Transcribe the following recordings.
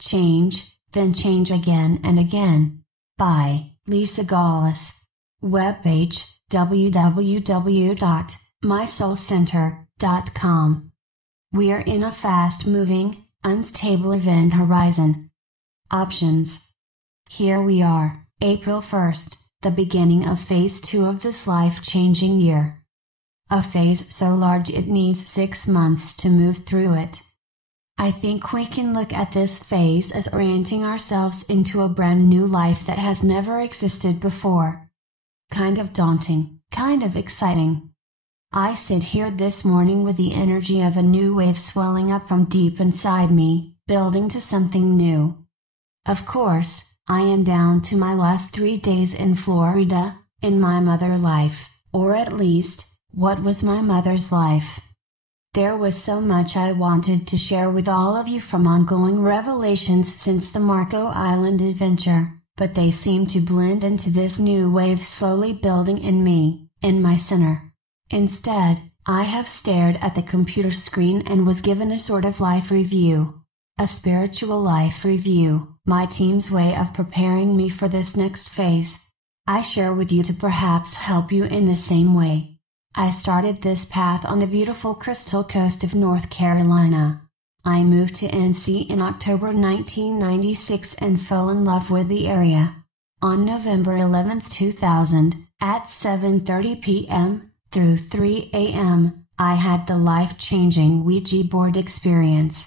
Change, Then Change Again and Again. By Lisa Gawlas. Webpage www.mysoulcenter.com. We are in a fast-moving, unstable event horizon. Options. Here we are, April 1st, the beginning of phase 2 of this life-changing year. A phase so large it needs 6 months to move through it. I think we can look at this phase as orienting ourselves into a brand new life that has never existed before. Kind of daunting, kind of exciting. I sit here this morning with the energy of a new wave swelling up from deep inside me, building to something new. Of course, I am down to my last 3 days in Florida, in my mother life, or at least, what was my mother's life. There was so much I wanted to share with all of you from ongoing revelations since the Marco Island adventure, but they seem to blend into this new wave slowly building in me, in my center. Instead, I have stared at the computer screen and was given a sort of life review. A spiritual life review, my team's way of preparing me for this next phase. I share with you to perhaps help you in the same way. I started this path on the beautiful Crystal Coast of North Carolina. I moved to NC in October 1996 and fell in love with the area. On November 11, 2000, at 7:30 p.m. through 3 a.m., I had the life-changing Ouija board experience.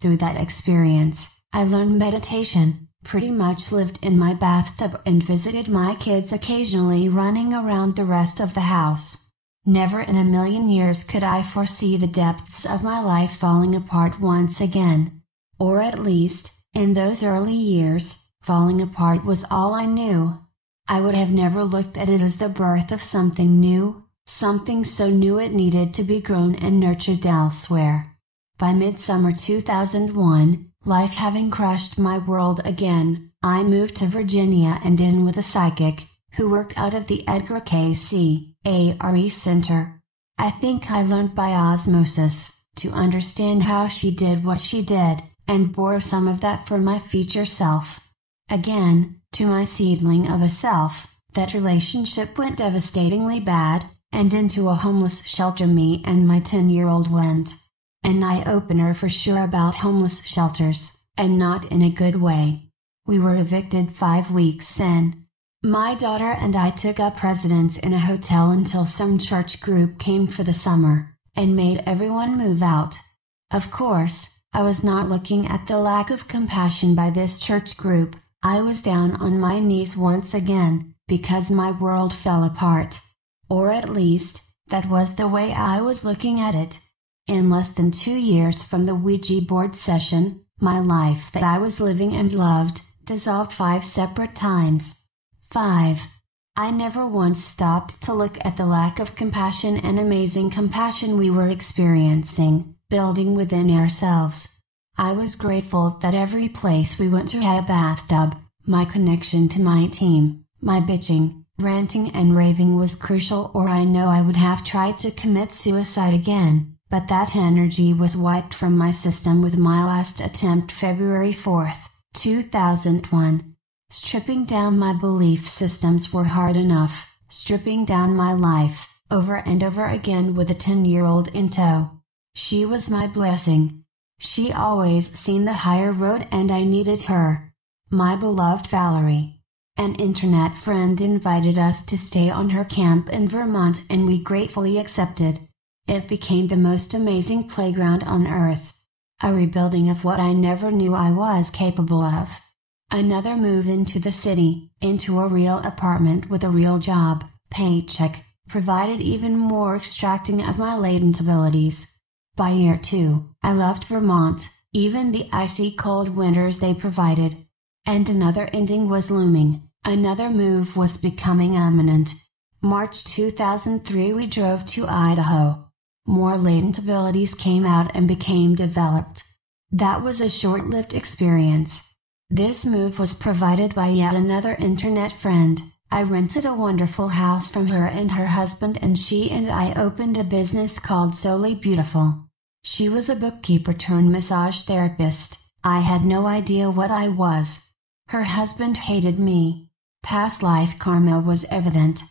Through that experience, I learned meditation, pretty much lived in my bathtub and visited my kids occasionally running around the rest of the house. Never in a million years could I foresee the depths of my life falling apart once again. Or at least, in those early years, falling apart was all I knew. I would have never looked at it as the birth of something new, something so new it needed to be grown and nurtured elsewhere. By midsummer 2001, life having crushed my world again, I moved to Virginia and in with a psychic, who worked out of the Edgar Cayce ARE Center. I think I learned by osmosis, to understand how she did what she did, and bore some of that for my future self. Again, to my seedling of a self, that relationship went devastatingly bad, and into a homeless shelter me and my 10-year-old went. An eye-opener for sure about homeless shelters, and not in a good way. We were evicted 5 weeks in. My daughter and I took up residence in a hotel until some church group came for the summer, and made everyone move out. Of course, I was not looking at the lack of compassion by this church group. I was down on my knees once again, because my world fell apart. Or at least, that was the way I was looking at it. In less than 2 years from the Ouija board session, my life that I was living and loved, dissolved 5 separate times. 5. I never once stopped to look at the lack of compassion and amazing compassion we were experiencing, building within ourselves. I was grateful that every place we went to had a bathtub. My connection to my team, my bitching, ranting and raving was crucial, or I know I would have tried to commit suicide again, but that energy was wiped from my system with my last attempt February 4th, 2001. Stripping down my belief systems were hard enough, stripping down my life, over and over again with a 10-year-old in tow. She was my blessing. She always seen the higher road and I needed her. My beloved Valerie. An internet friend invited us to stay on her camp in Vermont and we gratefully accepted. It became the most amazing playground on earth. A rebuilding of what I never knew I was capable of. Another move into the city, into a real apartment with a real job, paycheck, provided even more extracting of my latent abilities. By year 2, I loved Vermont, even the icy cold winters they provided. And another ending was looming, another move was becoming imminent. March 2003 we drove to Idaho. More latent abilities came out and became developed. That was a short-lived experience. This move was provided by yet another internet friend. I rented a wonderful house from her and her husband, and she and I opened a business called Solely Beautiful. She was a bookkeeper turned massage therapist, I had no idea what I was. Her husband hated me. Past life karma was evident.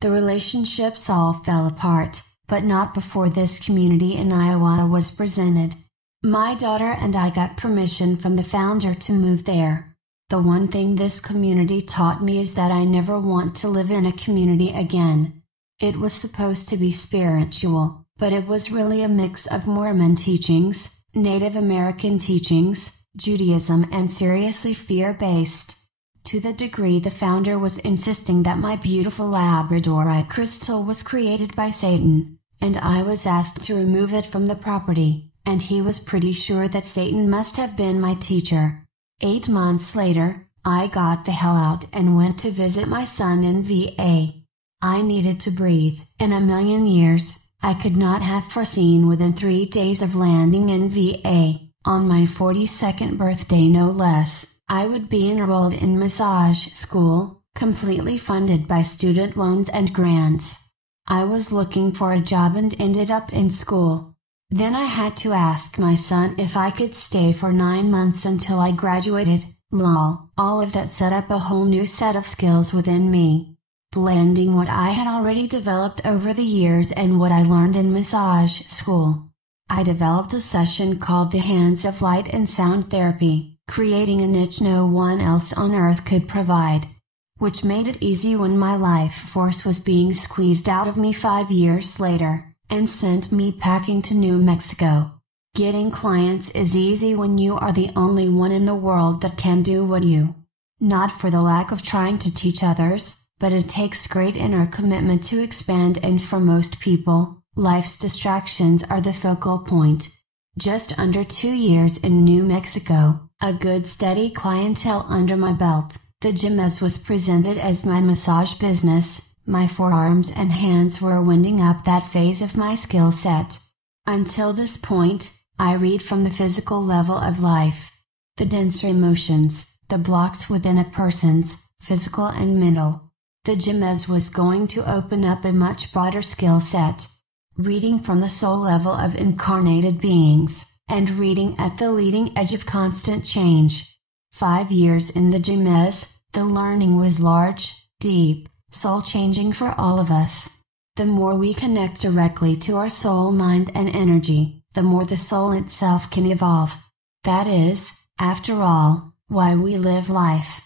The relationships all fell apart, but not before this community in Iowa was presented. My daughter and I got permission from the founder to move there. The one thing this community taught me is that I never want to live in a community again. It was supposed to be spiritual, but it was really a mix of Mormon teachings, Native American teachings, Judaism, and seriously fear-based. To the degree the founder was insisting that my beautiful Labradorite crystal was created by Satan, and I was asked to remove it from the property, and he was pretty sure that Satan must have been my teacher. 8 months later, I got the hell out and went to visit my son in VA. I needed to breathe. In a million years, I could not have foreseen within 3 days of landing in VA, on my 42nd birthday no less, I would be enrolled in massage school, completely funded by student loans and grants. I was looking for a job and ended up in school. Then I had to ask my son if I could stay for 9 months until I graduated. Lol. All of that set up a whole new set of skills within me. Blending what I had already developed over the years and what I learned in massage school. I developed a session called the Hands of Light and Sound Therapy, creating a niche no one else on earth could provide. Which made it easy when my life force was being squeezed out of me 5 years later, and sent me packing to New Mexico. Getting clients is easy when you are the only one in the world that can do what you. Not for the lack of trying to teach others, but it takes great inner commitment to expand, and for most people, life's distractions are the focal point. Just under 2 years in New Mexico, a good steady clientele under my belt, the Gymez was presented as my massage business. My forearms and hands were winding up that phase of my skill set. Until this point, I read from the physical level of life. The denser emotions, the blocks within a person's, physical and mental. The Gymez was going to open up a much broader skill set. Reading from the soul level of incarnated beings, and reading at the leading edge of constant change. 5 years in the Gymez, the learning was large, deep, soul-changing for all of us. The more we connect directly to our soul, mind, and energy, the more the soul itself can evolve. That is, after all, why we live life.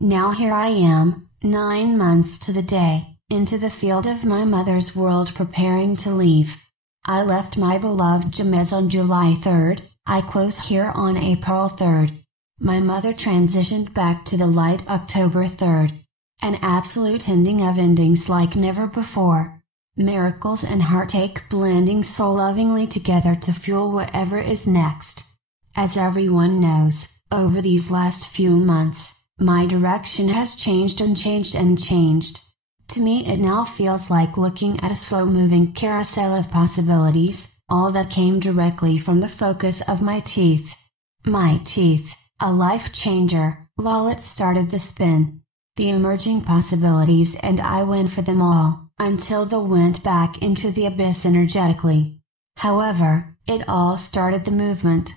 Now here I am, 9 months to the day, into the field of my mother's world, preparing to leave. I left my beloved Gymez on July 3rd, I close here on April 3rd. My mother transitioned back to the light October 3rd. An absolute ending of endings like never before. Miracles and heartache blending so lovingly together to fuel whatever is next. As everyone knows, over these last few months, my direction has changed and changed and changed. To me it now feels like looking at a slow-moving carousel of possibilities, all that came directly from the focus of my teeth. My teeth, a life changer, lol. It started the spin. The emerging possibilities, and I went for them all, until they went back into the abyss energetically. However, it all started the movement.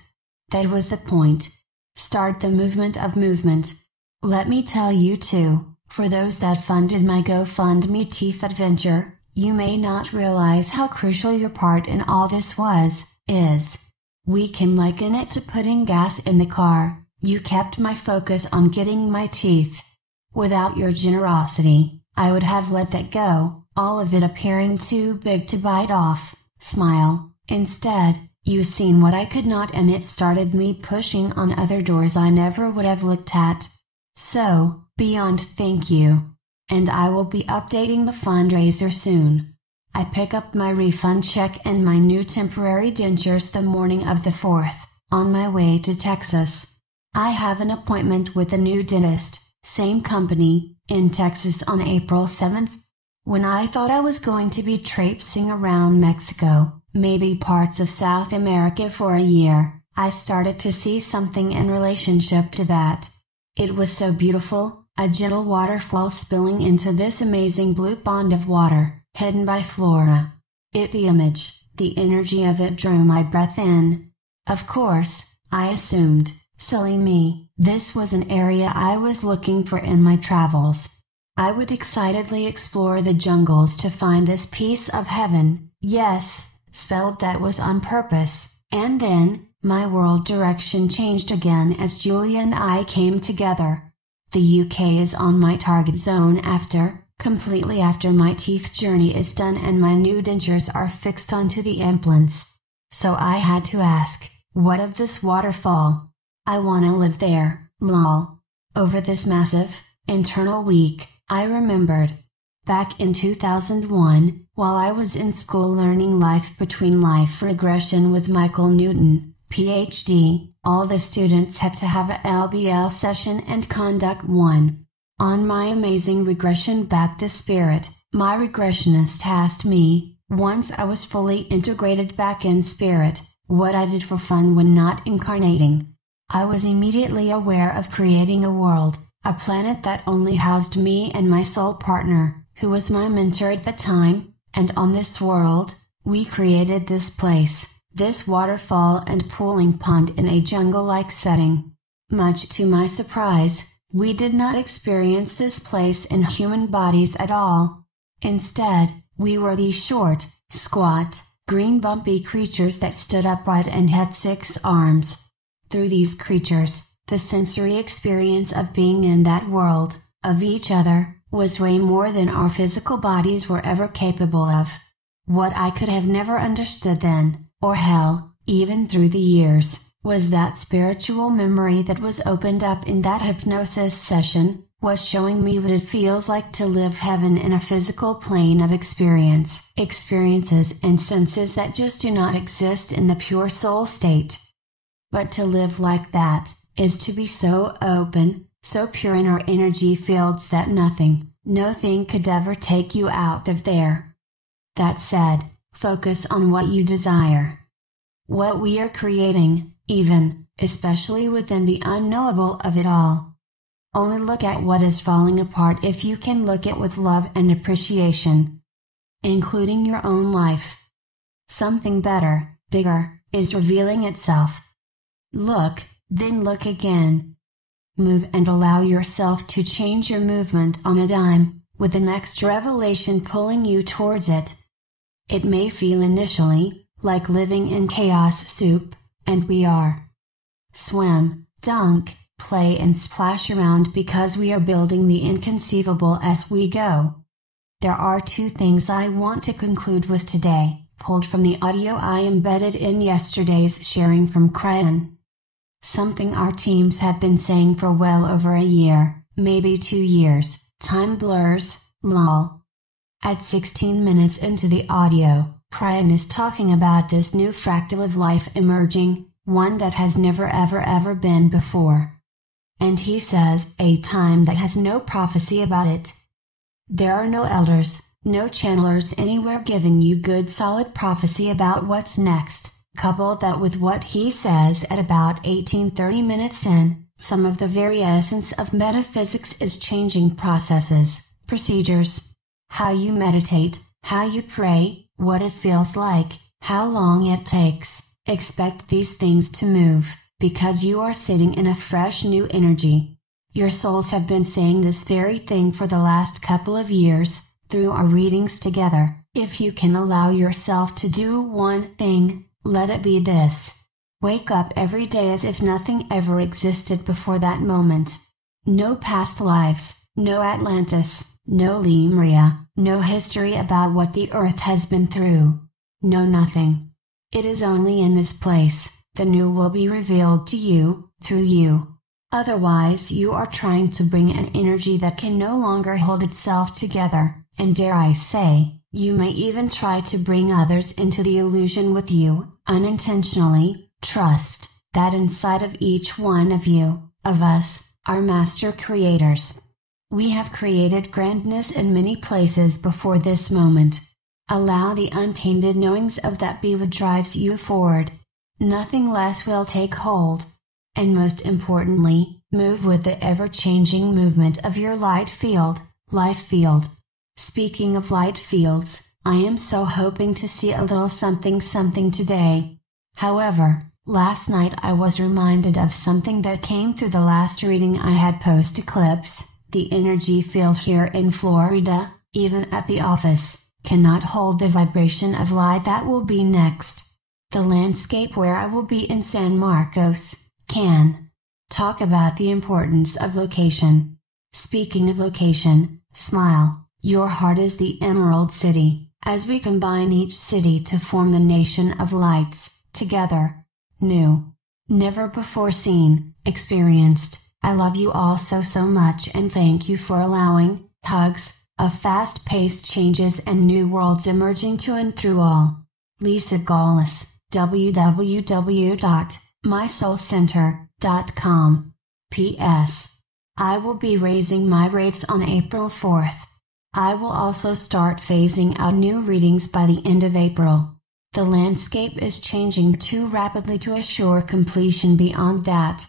That was the point. Start the movement of movement. Let me tell you too, for those that funded my GoFundMe teeth adventure, you may not realize how crucial your part in all this is. We can liken it to putting gas in the car. You kept my focus on getting my teeth. Without your generosity, I would have let that go, all of it appearing too big to bite off. Smile. Instead, you seen what I could not, and it started me pushing on other doors I never would have looked at. So, beyond thank you. And I will be updating the fundraiser soon. I pick up my refund check and my new temporary dentures the morning of the 4th, on my way to Texas. I have an appointment with a new dentist, same company, in Texas on April 7th. When I thought I was going to be traipsing around Mexico, maybe parts of South America for a year, I started to see something in relationship to that. It was so beautiful, a gentle waterfall spilling into this amazing blue pond of water, hidden by flora. The image, the energy of it drew my breath in. Of course, I assumed, Silly me, this was an area I was looking for in my travels. I would excitedly explore the jungles to find this piece of heaven, yes, spelled that was on purpose, and then, my world direction changed again as Julia and I came together. The UK is on my target zone completely after my teeth journey is done and my new dentures are fixed onto the implants. So I had to ask, what of this waterfall? I wanna live there, lol. Over this massive, internal week, I remembered. Back in 2001, while I was in school learning life between life regression with Michael Newton, PhD, all the students had to have a LBL session and conduct one. On my amazing regression back to spirit, my regressionist asked me, once I was fully integrated back in spirit, what I did for fun when not incarnating. I was immediately aware of creating a world, a planet that only housed me and my soul partner, who was my mentor at the time, and on this world, we created this place, this waterfall and pooling pond in a jungle-like setting. Much to my surprise, we did not experience this place in human bodies at all. Instead, we were these short, squat, green bumpy creatures that stood upright and had 6 arms. Through these creatures, the sensory experience of being in that world, of each other, was way more than our physical bodies were ever capable of. What I could have never understood then, or hell, even through the years, was that spiritual memory that was opened up in that hypnosis session, was showing me what it feels like to live heaven in a physical plane of experiences and senses that just do not exist in the pure soul state. But to live like that, is to be so open, so pure in our energy fields that nothing could ever take you out of there. That said, focus on what you desire. What we are creating, especially within the unknowable of it all. Only look at what is falling apart if you can look at with love and appreciation. Including your own life. Something better, bigger, is revealing itself. Look, then look again. Move and allow yourself to change your movement on a dime, with the next revelation pulling you towards it. It may feel initially, like living in chaos soup, and we are. Swim, dunk, play and splash around because we are building the inconceivable as we go. There are 2 things I want to conclude with today, pulled from the audio I embedded in yesterday's sharing from Crayon. Something our teams have been saying for well over a year, maybe 2 years, time blurs, lol. At 16 minutes into the audio, Crayon is talking about this new fractal of life emerging, one that has never ever been before. And he says, a time that has no prophecy about it. There are no elders, no channelers anywhere giving you good solid prophecy about what's next. Couple that with what he says at about 18-30 minutes in, some of the very essence of metaphysics is changing processes, procedures. How you meditate, how you pray, what it feels like, how long it takes. Expect these things to move, because you are sitting in a fresh new energy. Your souls have been saying this very thing for the last couple of years, through our readings together. If you can allow yourself to do one thing, let it be this. Wake up every day as if nothing ever existed before that moment. No past lives, no Atlantis, no Lemuria, no history about what the earth has been through. No nothing. It is only in this place, the new will be revealed to you, through you. Otherwise you are trying to bring an energy that can no longer hold itself together, and dare I say, you may even try to bring others into the illusion with you, unintentionally. Trust that inside of each one of you, of us, are master creators. We have created grandness in many places before this moment. Allow the untainted knowings of that be what drives you forward. Nothing less will take hold. And most importantly, move with the ever-changing movement of your light field, life field. Speaking of light fields, I am so hoping to see a little something today. However, Last night I was reminded of something that came through the last reading I had post-eclipse. The energy field here in Florida, even at the office, cannot hold the vibration of light that will be next. The landscape where I will be in San Marcos, can. Talk about the importance of location. Speaking of location, smile, your heart is the Emerald City, as we combine each city to form the nation of lights, together. New. Never before seen, experienced. I love you all so much and thank you for allowing, hugs, of fast-paced changes and new worlds emerging to and through all. Lisa Gawlas, www.mysoulcenter.com. P.S. I will be raising my rates on April 4th. I will also start phasing out new readings by the end of April. The landscape is changing too rapidly to assure completion beyond that.